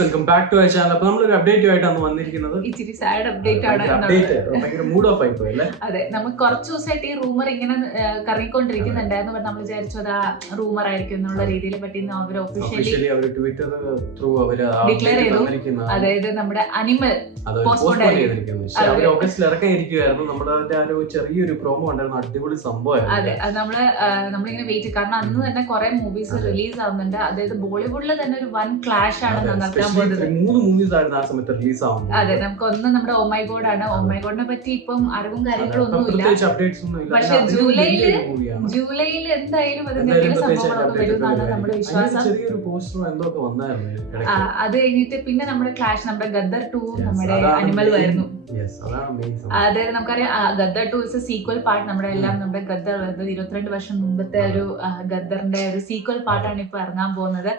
Welcome back to our channel. അപ്പോൾ നമ്മളൊരു update ആയിട്ടാണ് വന്നിരിക്കുന്നത്. ഇച്ചിരി സാഡ് അപ്ഡേറ്റ് ആണ്. ഭയങ്കര മൂഡ് ഓഫ് ആയി പോയി അല്ലേ? അതെ, നമുക്ക് കുറച്ച് ദിവസമായിട്ട് ഈ റൂമർ ഇങ്ങനെ കറങ്ങിക്കൊണ്ടിരിക്കുന്നുണ്ടായിരുന്നു. ബട്ട് നമ്മൾ വിചാരിച്ചു അത് ആ റൂമർ ആയിരിക്കും എന്നുള്ള രീതിയിൽ. ബട്ട് ഇന്ന് അവർ ഒഫീഷ്യലി ട്വിറ്റർ ത്രൂ ഡിക്ലെയർ ചെയ്തു. അതായത് നമ്മുടെ അനിമൽ പോസ്റ്റ്പോൺ ചെയ്തിരിക്കുന്നു. ഓഗസ്റ്റിൽ ഇറക്കാനിരിക്കുവായിരുന്നു. നമ്മുടെ ഒരു ചെറിയൊരു പ്രോമോ ഉണ്ടായിരുന്നു, അടിപൊളി സംഭവമായിരുന്നു. അതെ, അത് നമ്മളിങ്ങനെ വെയിറ്റ്, കാരണം അന്ന് തന്നെ കുറെ മൂവീസ് റിലീസ് ആവുന്നുണ്ട്. അതായത് ബോളിവുഡിൽ തന്നെ ഒരു വൻ ക്ലാഷ് ആണ് നടക്കാൻ പോകുന്നത്. 3 മൂവീസ് ആയിരുന്നു ആ സമയത്ത് റിലീസ് ആവുന്നത്. അതെ, നമുക്ക് ഒന്ന് നമ്മുടെ ഓ മൈ ഗോഡ് ആണ്. ഓ മൈ ഗോഡിനെ പറ്റി ഇപ്പം അറിവും കാര്യങ്ങളും ഒന്നുമില്ല. പക്ഷെ ജൂലൈയിൽ എന്തായാലും അതിന്റെ സംഭവങ്ങളൊക്കെ വരുമെന്നാണ് നമ്മുടെ വിശ്വാസം. അത് കഴിഞ്ഞിട്ട് പിന്നെ നമ്മുടെ ക്ലാഷ്, നമ്മുടെ ഗദ്ദർ 2 നമ്മുടെ അനിമൽ ആയിരുന്നു. അതായത് നമുക്കറിയാം Gadar 2 is a sequel part. നമ്മുടെ എല്ലാം നമ്മുടെ ഗദ്ദർ 22 വർഷം മുമ്പത്തെ ഒരു ഗദ്ദറിന്റെ ഒരു സീക്വൽ പാർട്ടാണ് ഇപ്പൊ ഇറങ്ങാൻ പോകുന്നത്.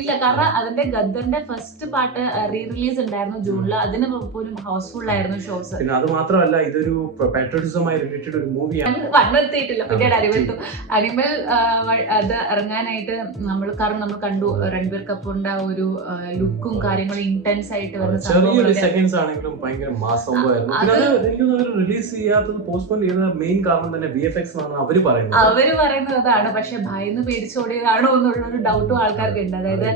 ഇല്ല, കാരണം അതിന്റെ ഗദ്ദറിന്റെ ഫസ്റ്റ് പാർട്ട് റീ റിലീസ് ഉണ്ടായിരുന്നു ജൂണിൽ. അതിന് പോലും ഹൗസ്ഫുൾ ആയിരുന്നു ഷോസ്. അത് മാത്രമല്ല, ഇതൊരു പാട്രിയോട്ടിസവുമായി റിലേറ്റഡ് ഒരു മൂവിയാണ്. വണ്ണെത്തിയിട്ടില്ല, പിന്നീട് അനിമൽ അത് ഇറങ്ങാനായിട്ട് നമ്മൾ കണ്ടു രൺബീർ കപൂറിന്റെ ഒരു ലുക്കും കാര്യങ്ങളും ഇന്റൻസ് ആയിട്ട് വരുന്ന ചെറിയൊരു സെക്കൻഡ്സ് ആണെങ്കിലും ഭയങ്കര മാസമായിരുന്നു. റിലീസ് ചെയ്യാത്തത് പോസ്റ്റ്പോൺ ചെയ്ത മെയിൻ കാരണം തന്നെ VFX ആണെന്ന് അവര് പറയുന്നത് അതാണ്. പക്ഷെ ഭയന്ന് പേടിച്ചോടിയതാണോ എന്നുള്ളൊരു ഡൗട്ടും ആൾക്കാർക്ക് ഉണ്ട്. അതായത്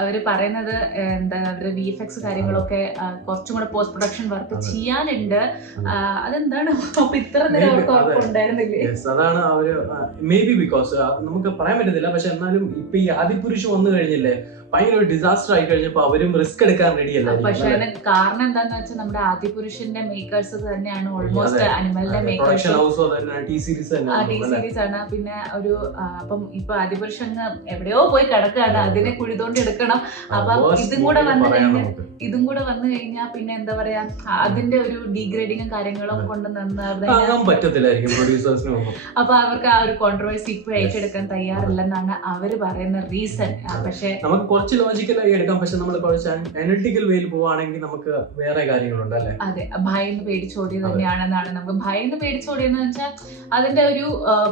അവര് പറയുന്നത് എന്താ, അവര് VFX കാര്യങ്ങളൊക്കെ കുറച്ചും കൂടെ പോസ്റ്റ് പ്രൊഡക്ഷൻ വർക്ക് ചെയ്യാനുണ്ട്. അതെന്താണ് ഇത്ര നേരം അവർക്ക് ഉണ്ടായിരുന്നില്ലേ? അതാണ് അവര് മേ ബി ബിക്കോസ് നമുക്ക് പറയാൻ പറ്റത്തില്ല. പക്ഷെ എന്നാലും ഇപ്പൊ ഈ ആദിപുരുഷ് വന്നു കഴിഞ്ഞില്ലേ, ഭയങ്കര ഒരു ഡിസാസ്റ്റർ ആയി കഴിഞ്ഞപ്പോ അവരും റിസ്ക് എടുക്കാൻ റെഡിയല്ല. പക്ഷെ അതിന് കാരണം എന്താന്ന് വെച്ചാൽ നമ്മുടെ ആദിപുരുഷന്റെ മേക്കേഴ്സ് തന്നെയാണ് ഓൾമോസ്റ്റ് അനിമലിന്റെ മേക്കേഴ്സ്. ടി സീരീസ് ആണ്. പിന്നെ ഒരു അപ്പം ഇപ്പൊ ആദിപുരുഷൻ എവിടെയോ പോയി കിടക്കുകയാണ്, അതിനെ കുഴിതോണ്ടി എടുക്കണം. അപ്പൊ ഇതും കൂടെ വന്നു കഴിഞ്ഞാൽ പിന്നെ എന്താ പറയാ, അതിന്റെ ഒരു ഡീഗ്രേഡിങ്ങും കാര്യങ്ങളും കൊണ്ട് അപ്പൊ അവർക്ക് ആ ഒരു കോൺട്രവേഴ്സി ഇപ്പൊ ഏറ്റെടുക്കാൻ തയ്യാറില്ലെന്നാണ് അവര് പറയുന്ന റീസൺ. പക്ഷെ നമുക്ക് കുറച്ച് ലോജിക്കലായി എടുക്കാം. പക്ഷെ നമ്മൾ കുറച്ച് അനലിറ്റിക്കൽ വേയിൽ പോവാണെങ്കിൽ നമുക്ക് വേറെ കാര്യങ്ങളുണ്ട് അല്ലേ? അതെ, ഭയന്ന് പേടിച്ചോടി തന്നെയാണെന്നാണ്. നമുക്ക് ഭയന്ന് പേടിച്ചോടിയെന്ന് വെച്ചാൽ അതിന്റെ ഒരു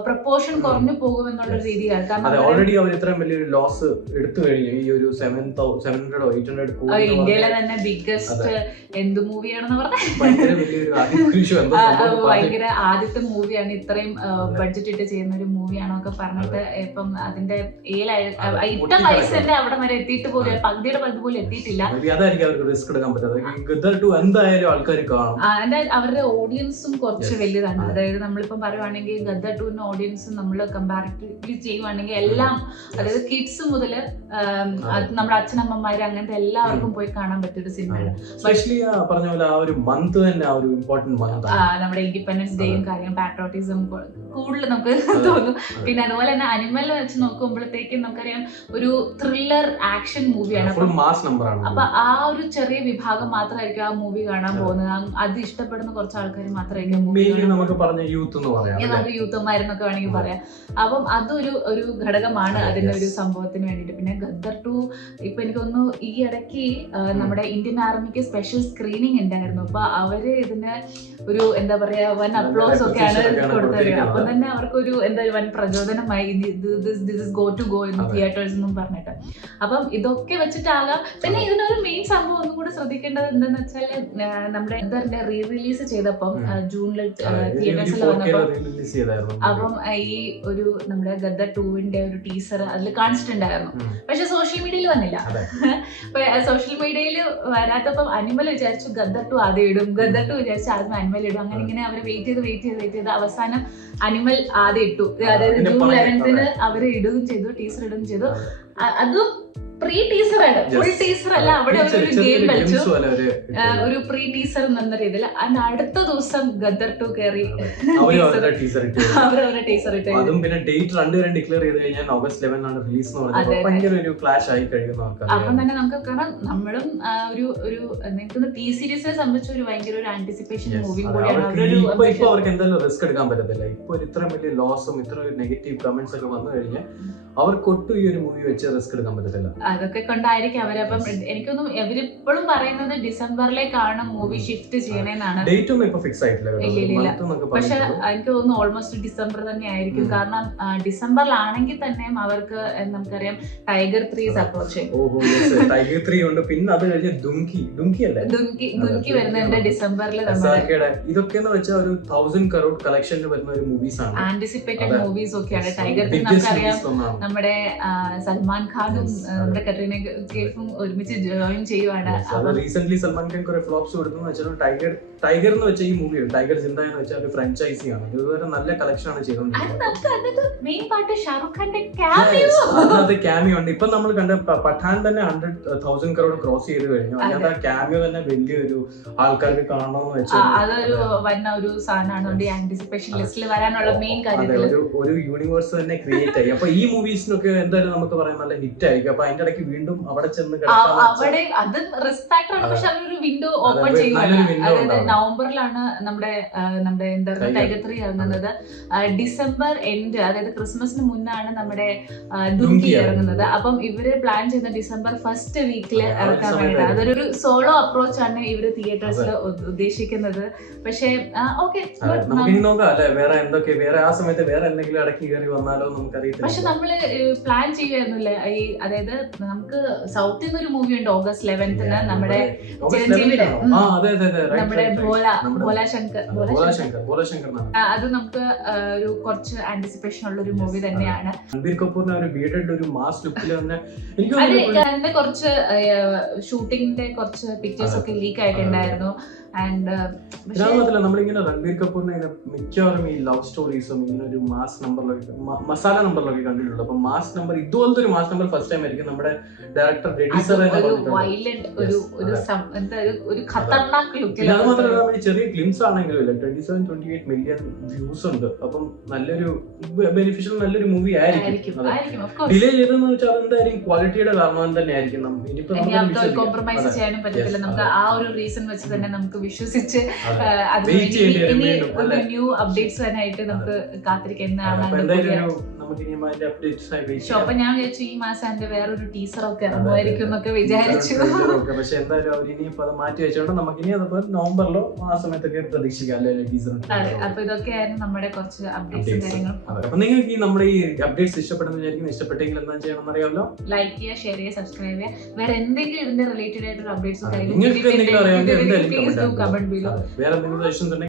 പ്രപ്പോർഷൻ കുറഞ്ഞു പോകുമെന്നുള്ള രീതിയിലാണ്. കാരണം ഓൾറെഡി അവർ ഇത്രയും വലിയൊരു ലോസ് എടുത്തു കഴിഞ്ഞു. ഈ ഒരു 700 or 800 കോടി ഇന്ത്യയിലെ തന്നെ ബിഗ്ഗസ്റ്റ് എന്ത് മൂവിയാണെന്ന് പറഞ്ഞാൽ ഭയങ്കര ആദ്യത്തെ മൂവിയാണ്, ഇത്രയും ബഡ്ജറ്റ് ഇട്ട് ചെയ്യുന്ന ഒരു മൂവിയാണൊക്കെ പറഞ്ഞിട്ട് ഇപ്പം അതിന്റെ ഇട്ട പൈസ തന്നെ അവിടെ വരെ എത്തിയിട്ട് പോലും പകുതിയുടെ പകുതി പോലും എത്തിയിട്ടില്ല. അവരുടെ ഓഡിയൻസും കുറച്ച് വലുതാണ്. അതായത് നമ്മളിപ്പം പറയുവാണെങ്കിൽ ഗദ്ദർ 2 ഓഡിയൻസ് നമ്മൾ കമ്പാരിറ്റീവ്ലി ചെയ്യുവാണെങ്കിൽ എല്ലാം, അതായത് കിഡ്സ് മുതല് നമ്മുടെ അച്ഛനമ്മമാര് അങ്ങനത്തെ എല്ലാവർക്കും പോയി കാണാൻ പറ്റിയൊരു സിനിമയാണ്. പറഞ്ഞ പോലെ ആ ഒരു മന്ത് തന്നെ ആ ഒരു ഇമ്പോർട്ടന്റ് മന്ത്, നമ്മുടെ ഇൻഡിപെൻഡൻസ് ഡേയും കാര്യം പാട്രിയോട്ടിസം കൂടുതൽ നമുക്ക് തോന്നും. പിന്നെ അതുപോലെ തന്നെ അനിമൽ വെച്ച് നോക്കുമ്പോഴത്തേക്കും നമുക്കറിയാം ഒരു ത്രില്ലർ ആക്ഷൻ മൂവിയാണ്. അപ്പൊ ആ ഒരു ചെറിയ വിഭാഗം മാത്രമായിരിക്കും ആ മൂവി കാണാൻ പോകുന്നത്. അത് ഇഷ്ടപ്പെടുന്ന കുറച്ച് ആൾക്കാർ മാത്രമായിരിക്കും നമുക്ക് യൂത്തുമാരെന്നൊക്കെ വേണമെങ്കിൽ പറയാം. അപ്പം അതൊരു ഘടകമാണ് അതിന്റെ ഒരു സംഭവത്തിന് വേണ്ടിയിട്ട്. പിന്നെ ഗദ്ദർ 2 ഇപ്പൊ എനിക്കൊന്നു ഈ ഇടയ്ക്ക് നമ്മുടെ ഇന്ത്യൻ ആർമിക്ക് സ്പെഷ്യൽ സ്ക്രീനിങ് ഉണ്ടായിരുന്നു. അപ്പൊ അവര് ഇതിന് ഒരു എന്താ പറയാ വൻ അപ്ലോസ് ഒക്കെയാണ് കൊടുത്തത്. അപ്പൊ തന്നെ അവർക്കൊരു എന്താ വൻ പ്രചോദനമായി ഗോ ഇൻ തിയേറ്റേഴ്സ് എന്നും പറഞ്ഞിട്ട്. അപ്പം ഇതൊക്കെ വെച്ചിട്ടാകാം. പിന്നെ ഇതിനൊരു മെയിൻ സംഭവം ഒന്നും കൂടെ ശ്രദ്ധിക്കേണ്ടത് എന്താന്ന് വെച്ചാല് നമ്മുടെ ഗദ്ദറിന്റെ റീ റിലീസ് ചെയ്തപ്പം ജൂണിൽ തിയേറ്റേഴ്സിൽ വന്നപ്പോ അപ്പം ഈ ഒരു നമ്മുടെ ഗദ്ദർ 2 ഒരു ടീസർ അതിൽ കാണിച്ചിട്ടുണ്ടായിരുന്നു. പക്ഷെ സോഷ്യൽ മീഡിയയിൽ വന്നില്ല. സോഷ്യൽ മീഡിയയിൽ വരാത്തപ്പം അനിമൽ വിചാരിച്ചു ഗദ്ദർ 2 ആദ്യം ഇടും, ഗദ്ദർ 2 വിചാരിച്ചു ആദ്യം അനിമൽ ഇടും. അങ്ങനെ ഇങ്ങനെ അവർ വെയിറ്റ് ചെയ്ത് അവസാനം അനിമൽ ആദ്യം ഇട്ടു. അതായത് ജൂൺ 11 അവര് ഇടുകയും ചെയ്തു, ടീസർ ഇടുകയും ചെയ്തു. അതും പ്രീ ടീസർ ആണ്, ഫുൾ ടീസർ അല്ല. അവിടെ ഒരു ഗെയിം കളിച്ചു, ഒരു പ്രീ ടീസർ എന്ന രീതിയിൽ. അതിന് അടുത്ത ദിവസം ഗദ്ദർ 2 കയറി അവരവരുടെ ടീസർ ഇട്ടു. അപ്പം തന്നെ നമുക്ക് കാണാം നമ്മളും ഒരു എനിക്കൊന്ന് ടി സീരീസിനെ സംബന്ധിച്ച ഒരു ഭയങ്കര ഒരു ആന്റിസിപ്പേഷൻ മൂവി കൂടിയാണ്. അവർക്ക് എന്തായാലും റിസ്ക് എടുക്കാൻ പറ്റത്തില്ല. ഇപ്പൊ ഇത്ര വലിയ ലോസും ഇത്ര നെഗറ്റീവ് കമന്റ്സ് ഒക്കെ വന്നു കഴിഞ്ഞാൽ അവർക്ക് ഒട്ടും ഈ ഒരു മൂവി വെച്ച് റിസ്ക് എടുക്കാൻ പറ്റത്തില്ല. അതൊക്കെ കൊണ്ടായിരിക്കും അവരപ്പം എനിക്കൊന്നും ഇവരിപ്പോഴും പറയുന്നത് ഡിസംബറിലേക്കാണ് മൂവി ഷിഫ്റ്റ് ചെയ്യണേന്നാണ്. ഡേറ്റ് ഒന്നും ഇപ്പൊ ഫിക്സ് ആയിട്ടില്ല. പക്ഷെ എനിക്ക് തോന്നുന്നു ഓൾമോസ്റ്റ് ഡിസംബർ തന്നെ ആയിരിക്കും. കാരണം ഡിസംബറിലാണെങ്കിൽ തന്നെയും അവർക്ക് നമുക്കറിയാം ടൈഗർ 3 അപ്രോച്ച് ചെയ്യും. ടൈഗർ 3 ഉണ്ട്, പിന്നെ അത് കഴിഞ്ഞ് ദുങ്കി അല്ലേ, ദുങ്കി വരുന്നുണ്ട് ഡിസംബറിൽ. ഇതൊക്കെ എന്ന് വെച്ചാൽ ഒരു 1000 crore കളക്ഷനിൽ വരുന്ന ഒരു മൂവീസ് ആണ്, ആന്റിസിപ്പേറ്റഡ് മൂവീസ് ഒക്കെയാണ്. ടൈഗർ 3 നമുക്കറിയാം നമ്മുടെ സൽമാൻ ഖാനും നമ്മുടെ കട്രീന കൈഫും ഒരുമിച്ച് ജോയിൻ ചെയ്യുവാണ്. റീസെന്റ് സൽമാൻ ഖാൻ കുറെ ഫ്ലോപ്സ് കൊടുത്തെന്ന് വെച്ചാൽ ടൈഗർ എന്ന് വെച്ചാൽ ഈ മൂവി ടൈഗർ ജിന്ദ എന്ന് വെച്ചാൽ ഒരു ഫ്രാഞ്ചൈസി ആണ്. ഇതുവരെ നല്ല കളക്ഷൻ ആണ് ചെയ്തോണ്ടിരിക്കുന്നത്. മെയിൻ പാർട്ട് ഷാറുഖ് ഖാന്റെ ക്യാമിയോ ഉണ്ട്. ഇപ്പൊ നമ്മൾ കണ്ട പഠാൻ തന്നെ 100,000 crore ക്രോസ് ചെയ്ത് കഴിഞ്ഞു. അതിനകത്ത് ആ ക്യാമിയോ തന്നെ വലിയൊരു ആൾക്കാർക്ക് കാണണമെന്ന് വെച്ചാൽ അതൊരു വന്ന ഒരു സാധനമാണ്. ആന്റിസിപ്പേഷൻ ലിസ്റ്റിൽ വരാനുള്ള മെയിൻ കാര്യത്തിൽ ഒരു യൂണിവേഴ്സ് തന്നെ ക്രിയേറ്റ് ആയി. അപ്പൊ ഈ മൂവീസിനൊക്കെ എന്തായാലും നമുക്ക് പറയാൻ നല്ല ഹിറ്റ് ആയിരിക്കും. അപ്പൊ അതിന്റെ ഇടയ്ക്ക് വീണ്ടും അവിടെ ചെന്ന് അവിടെ അത് റിസ്ക് ഫാക്ടർ ആണ്. പക്ഷെ അതൊരു വിൻഡോ ഓപ്പൺ ചെയ്യുവാണ്. അതായത് നവംബറിലാണ് നമ്മുടെ എന്താ പറയുക ടൈഗർ 3 ഇറങ്ങുന്നത്. ഡിസംബർ എൻഡ് അതായത് ക്രിസ്മസിന് മുന്നാണ് നമ്മുടെ ദുങ്കി ഇറങ്ങുന്നത്. അപ്പം ഇവര് പ്ലാൻ ചെയ്യുന്ന ഡിസംബർ ഫസ്റ്റ് വീക്കിൽ ഇറക്കാൻ വേണ്ടി അതൊരു സോളോ അപ്രോച്ച് ആണ് ഇവര് തിയേറ്റേഴ്സിൽ ഉദ്ദേശിക്കുന്നത്. പക്ഷെ ഓക്കെ വേറെ എന്തൊക്കെ വേറെ ആ സമയത്ത് വേറെ എന്തെങ്കിലും ഇടയ്ക്ക് കയറി വന്നാലോ നമുക്കറിയില്ല. പക്ഷെ നമ്മള് പ്ലാൻ ചെയ്യുമായിരുന്നില്ല. ഈ അതായത് നമുക്ക് സൗത്തിൽ നിന്ന് ഒരു മൂവി ഉണ്ട് August 11th നമ്മുടെ ചിരഞ്ജീവിയുടെ നമ്മുടെ ഭോലാശങ്കർ അത് നമുക്ക് ഒരു കുറച്ച് ആന്റിസിപ്പേഷൻ ഉള്ള ഒരു മൂവി തന്നെയാണ്. രൺബീർ കപൂറിന്റെ ഒരു ബീഡഡ് ഒരു മാസ് ലുക്കിൽ തന്നെ അതിന്റെ കുറച്ച് ഷൂട്ടിങ്ങിന്റെ കുറച്ച് പിക്ചേഴ്സ് ഒക്കെ ലീക്ക് ആയിട്ടുണ്ടായിരുന്നു. നമ്മളിങ്ങനെ രൺബീർ കപൂറിനെ മിക്കവാറും ഈ ലവ് സ്റ്റോറീസും ഇങ്ങനെ ഒരു മാസ് നമ്പറിലൊക്കെ മസാല നമ്പറിലൊക്കെ കണ്ടിട്ടുള്ളൂ. അപ്പൊ മാസ് നമ്പർ ഇതുപോലത്തെ ഒരു മാസ് നമ്പർ ഫസ്റ്റ് ടൈം ആയിരിക്കും നമ്മുടെ ഡയറക്ടർ രവി സർ ചെറിയ ക്ലിംസ് ആണെങ്കിലും 27-28 മില്യൺ വ്യൂസ് ഉണ്ട്. അപ്പം നല്ലൊരു ബെനിഫിഷ്യൽ നല്ലൊരു മൂവി ആയിരിക്കും. ഡിലേ ചെയ്തെന്ന് വെച്ചാൽ എന്തായാലും ക്വാളിറ്റിയുടെ കാരണം തന്നെ ആയിരിക്കും. കോംപ്രമൈസ് ചെയ്യാനും പറ്റത്തില്ല. നമുക്ക് ആ ഒരു റീസൺ വെച്ച് തന്നെ നമുക്ക് വിശ്വസിച്ച് ന്യൂ അപ്ഡേറ്റ്സ് തന്നെയായിട്ട് നമുക്ക് കാത്തിരിക്കുന്നതാണ്. അപ്പൊ ഞാൻ വിചാരിച്ചു ഈ മാസം എന്റെ വേറൊരു ടീസർ ഒക്കെ ഇറങ്ങുമായിരിക്കും എന്നൊക്കെ വിചാരിച്ചു. പക്ഷെ എന്തായാലും അവർ ഇനിയിപ്പോ അത് മാറ്റി വെച്ചോണ്ട് നമുക്ക് ഇനി അതിപ്പോ നവംബറിലോ ആ സമയത്തൊക്കെ പ്രതീക്ഷിക്കാം. അപ്പൊ ഇതൊക്കെയായിരുന്നു നമ്മുടെ കുറച്ച് അപ്ഡേറ്റ്സും കാര്യങ്ങളും. അപ്പൊ നിങ്ങൾക്ക് ഈ നമ്മുടെ ഈ അപ്ഡേറ്റ്സ് ഇഷ്ടപ്പെടുന്ന വിചാരിക്കുന്നു. ഇഷ്ടപ്പെട്ടെങ്കിൽ എന്താ ചെയ്യണം അറിയാമല്ലോ, ലൈക്ക് ചെയ്യുക, ഷെയർ ചെയ്യുക, സബ്സ്ക്രൈബ് ചെയ്യുക. വേറെ എന്തെങ്കിലും ഇതിന്റെ റിലേറ്റഡ് ആയിട്ടുള്ള അപ്ഡേറ്റ്സ് നിങ്ങൾക്ക് എന്തെങ്കിലും അറിയാമെങ്കിൽ എന്തായാലും കമന്റ് ബിലോ. വേറെ എന്തെങ്കിലും സജഷൻസ് ഉണ്ടെങ്കിൽ